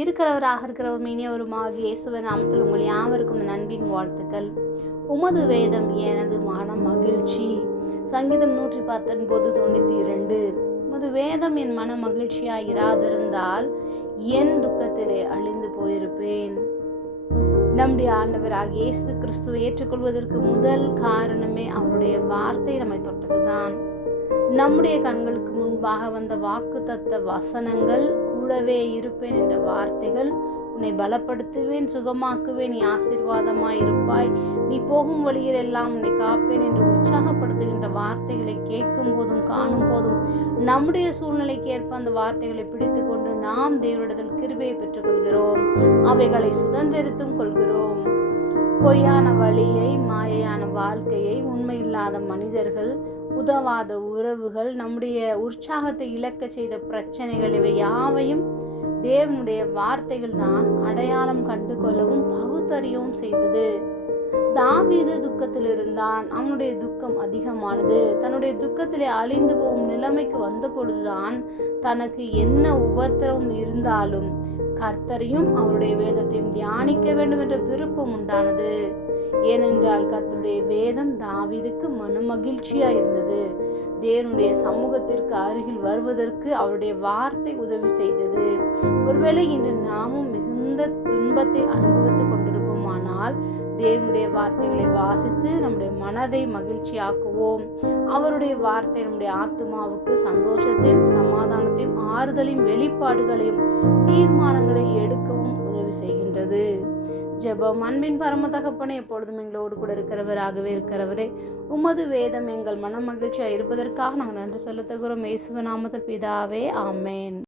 இருக்கிறவராக இருக்கிறவர் இனியவருமாகிய இயேசுவின் நாமத்தில் உங்கள் யாவருக்கும் என் அன்பின் வாழ்த்துக்கள். உமது வேதம் எனது மன மகிழ்ச்சி. சங்கீதம் 119:92. உமது வேதம் என் மன மகிழ்ச்சியாய் இராதிருந்தால் என் துக்கத்திலே அழிந்து போயிருப்பேன். நம்முடைய ஆண்டவராகிய இயேசு கிறிஸ்துவை ஏற்றுக்கொள்வதற்கு முதல் காரணமே அவருடைய வார்த்தை நம்மை தொட்டதுதான். நம்முடைய கண்களுக்கு முன்பாக வந்த வாக்குத்தத்த வசனங்கள், கூடவே இருப்பேன் என்ற வார்த்தைகள், உன்னை பலப்படுத்துவேன், சுகமாக்குவேன், நீ ஆசீர்வாதமாய் இருப்பாய், நீ போகும் வழியில் எல்லாம் உன்னை காப்பேன் என்று உற்சாகப்படுத்துகின்ற வார்த்தைகளை கேட்கும் போதும் காணும் போதும் நம்முடைய சூழ்நிலைக்கு ஏற்ப அந்த வார்த்தைகளை பிடித்து கொண்டு நாம் தேவனிடத்தில் கிருபையை பெற்றுக்கொள்கிறோம். அவைகளை சுதந்திரித்தும் கொள்கிறோம். பொய்யான வழியை, மாயையான வாழ்க்கையை, உண்மையில்லாத மனிதர்கள், உதவாத உறவுகள், நம்முடைய உற்சாகத்தை இழக்க செய்த பிரச்சனைகள், இவை யாவையும் தேவனுடைய வார்த்தைகள் தான் அடையாளம் கண்டு கொள்ளவும் பகுத்தறியவும் செய்தது. தாவீது துக்கத்தில் இருந்தான். அவனுடைய துக்கம் அதிகமானது. தன்னுடைய துக்கத்திலே அழிந்து போகும் நிலைமைக்கு வந்த பொழுதுதான் தனக்கு என்ன உபத்திரவம் இருந்தாலும் கர்த்தரையும் அவருடைய வேதத்தையும் தியானிக்க வேண்டும் என்ற விருப்பம் உண்டானது. ஏனென்றால் கர்த்தருடைய வேதம் தாவீதுக்கு மன மகிழ்ச்சியாக இருந்தது. தேவனுடைய சமூகத்திற்கு அருகில் வருவதற்கு அவருடைய வார்த்தை உதவி செய்தது. ஒருவேளை இன்று நாமும் மிகுந்த துன்பத்தை அனுபவித்துக் கொண்டிருப்போமானால் தேவனுடைய வார்த்தைகளை வாசித்து நம்முடைய மனதை மகிழ்ச்சியாக்குவோம். அவருடைய வார்த்தை நம்முடைய ஆத்துமாவுக்கு சந்தோஷத்தையும் சமாதானத்தையும் ஆறுதலின் வெளிப்பாடுகளையும் தீர்மானங்களை எடுக்கவும் உதவி செய்கின்றது. ஜெபம். அன்பின் பரம தகப்பனே, எப்பொழுதும் எங்களோடு கூட இருக்கிறவராகவே இருக்கிறவரே, உமது வேதம் எங்கள் மன மகிழ்ச்சியாக இருப்பதற்காக நாங்கள் நன்றி செலுத்துகிறோம். இயேசுவின் நாமத்தில் பிதாவே, ஆமென்.